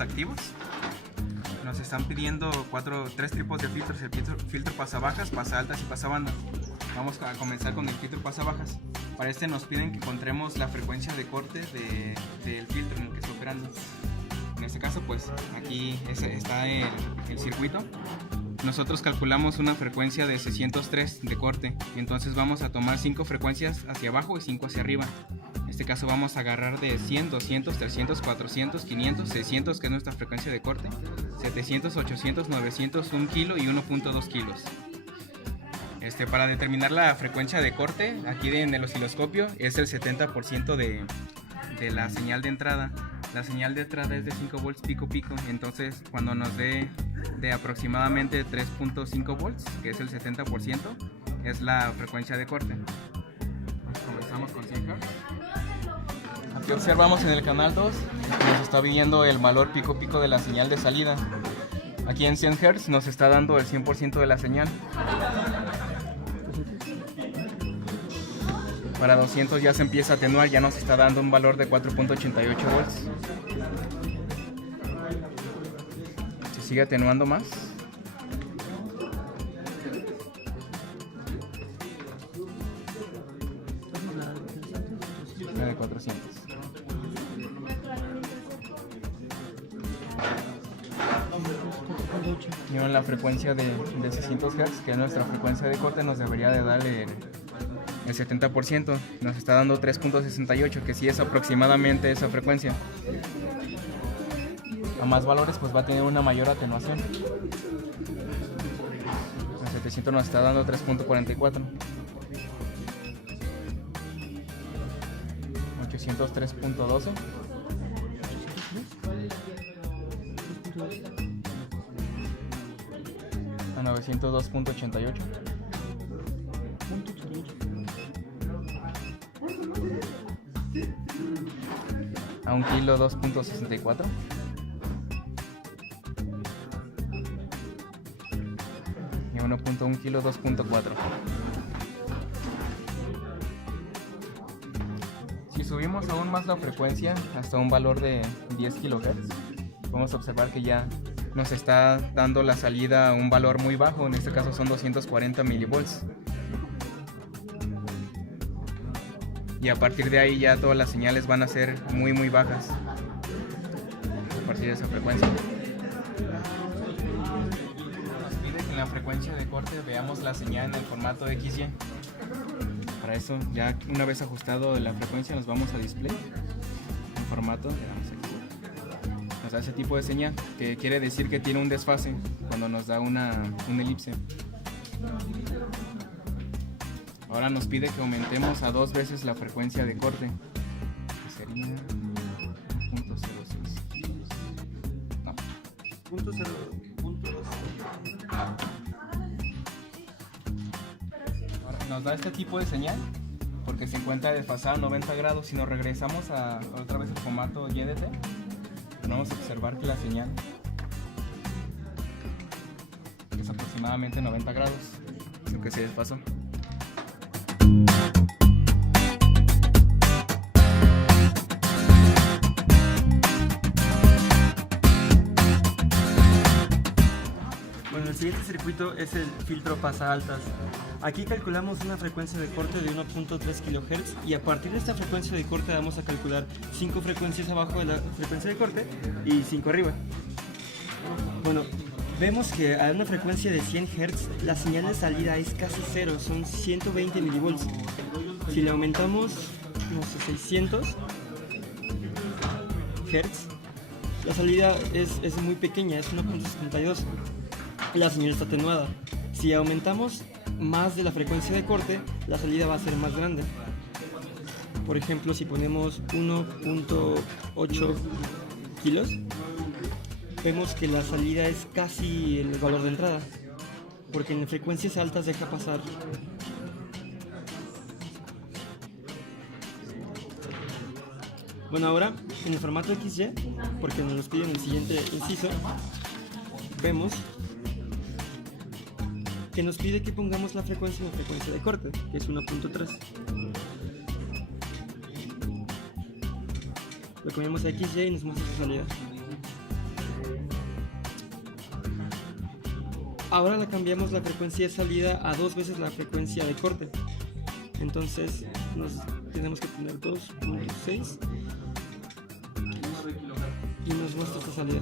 filtros activos. Nos están pidiendo 3 tipos de filtros: el filtro pasabajas, pasaltas y pasabandas. Vamos a comenzar con el filtro pasabajas. Para este nos piden que encontremos la frecuencia de corte del filtro en el que está operando. En este caso, pues aquí está el circuito. Nosotros calculamos una frecuencia de 603 de corte, y entonces vamos a tomar 5 frecuencias hacia abajo y 5 hacia arriba. En este caso vamos a agarrar de 100, 200, 300, 400, 500, 600, que es nuestra frecuencia de corte, 700, 800, 900, 1 kilo y 1.2 kilos. Para determinar la frecuencia de corte, aquí en el osciloscopio es el 70% de la señal de entrada. La señal de entrada es de 5 volts pico, entonces cuando nos dé de aproximadamente 3.5 volts, que es el 70%, es la frecuencia de corte. Entonces comenzamos con 100 Hz. Aquí observamos en el canal 2, nos está viendo el valor pico de la señal de salida. Aquí en 100 Hz nos está dando el 100% de la señal. Para 200 ya se empieza a atenuar, ya nos está dando un valor de 4.88 volts. Se sigue atenuando más. De 400. Y en la frecuencia de 600 Hz, que es nuestra frecuencia de corte, nos debería de dar el 70%, nos está dando 3.68, que sí es aproximadamente esa frecuencia. A más valores pues va a tener una mayor atenuación. El 700 nos está dando 3.44, 800 3.12, a 900 2.88, a 1 kilo 2.64, y 1.1 kilo 2.4. Si subimos aún más la frecuencia hasta un valor de 10 kHz, vamos a observar que ya nos está dando la salida a un valor muy bajo, en este caso son 240 milivolts. Y a partir de ahí ya todas las señales van a ser muy bajas a partir de esa frecuencia. Nos pide que en la frecuencia de corte veamos la señal en el formato XY. Para eso, ya una vez ajustado la frecuencia, nos vamos a display en formato. Nos da ese tipo de señal, que quiere decir que tiene un desfase cuando nos da una elipse. Ahora nos pide que aumentemos a 2 veces la frecuencia de corte, que sería 0.06. No. 0.02. Ahora nos da este tipo de señal porque se encuentra desfasada a 90 grados. Si nos regresamos a otra vez el formato YDT, vamos a observar que la señal es aproximadamente 90 grados, lo que se desfasó. El siguiente circuito es el filtro pasa altas. Aquí calculamos una frecuencia de corte de 1.3 kHz y a partir de esta frecuencia de corte vamos a calcular 5 frecuencias abajo de la frecuencia de corte y 5 arriba. Bueno, vemos que a una frecuencia de 100 Hz la señal de salida es casi cero, son 120 milivolts. Si le aumentamos, no sé, 600 Hz, la salida es muy pequeña, es 1.72. La señal está atenuada. Si aumentamos más de la frecuencia de corte, la salida va a ser más grande. Por ejemplo, si ponemos 1.8 kilos, vemos que la salida es casi el valor de entrada, porque en frecuencias altas deja pasar. Bueno, ahora en el formato XY, porque nos lo piden en el siguiente inciso, vemos que nos pide que pongamos la frecuencia en la frecuencia de corte, que es 1.3. Lo cambiamos a XY y nos muestra su salida. Ahora la cambiamos la frecuencia de salida a 2 veces la frecuencia de corte. Entonces tenemos que poner 2.6 y nos muestra esta salida.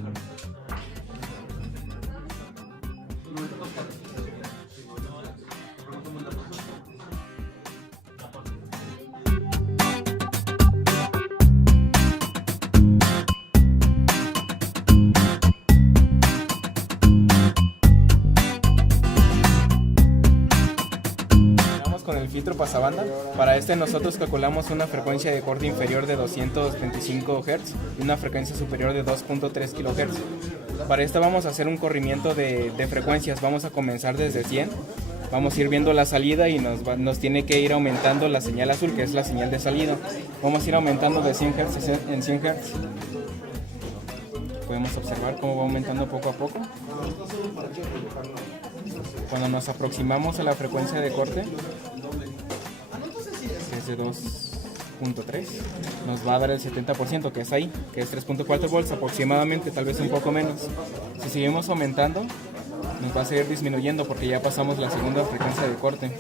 Con el filtro pasabanda, para este nosotros calculamos una frecuencia de corte inferior de 225 Hz y una frecuencia superior de 2.3 kHz. Para esto vamos a hacer un corrimiento de frecuencias. Vamos a comenzar desde 100, vamos a ir viendo la salida y nos tiene que ir aumentando la señal azul, que es la señal de salida. Vamos a ir aumentando de 100 Hz en 100 Hz. Podemos observar cómo va aumentando poco a poco. Cuando nos aproximamos a la frecuencia de corte, que es de 2.3, nos va a dar el 70%, que es ahí, que es 3.4 volts aproximadamente, tal vez un poco menos. Si seguimos aumentando, nos va a seguir disminuyendo porque ya pasamos la segunda frecuencia de corte.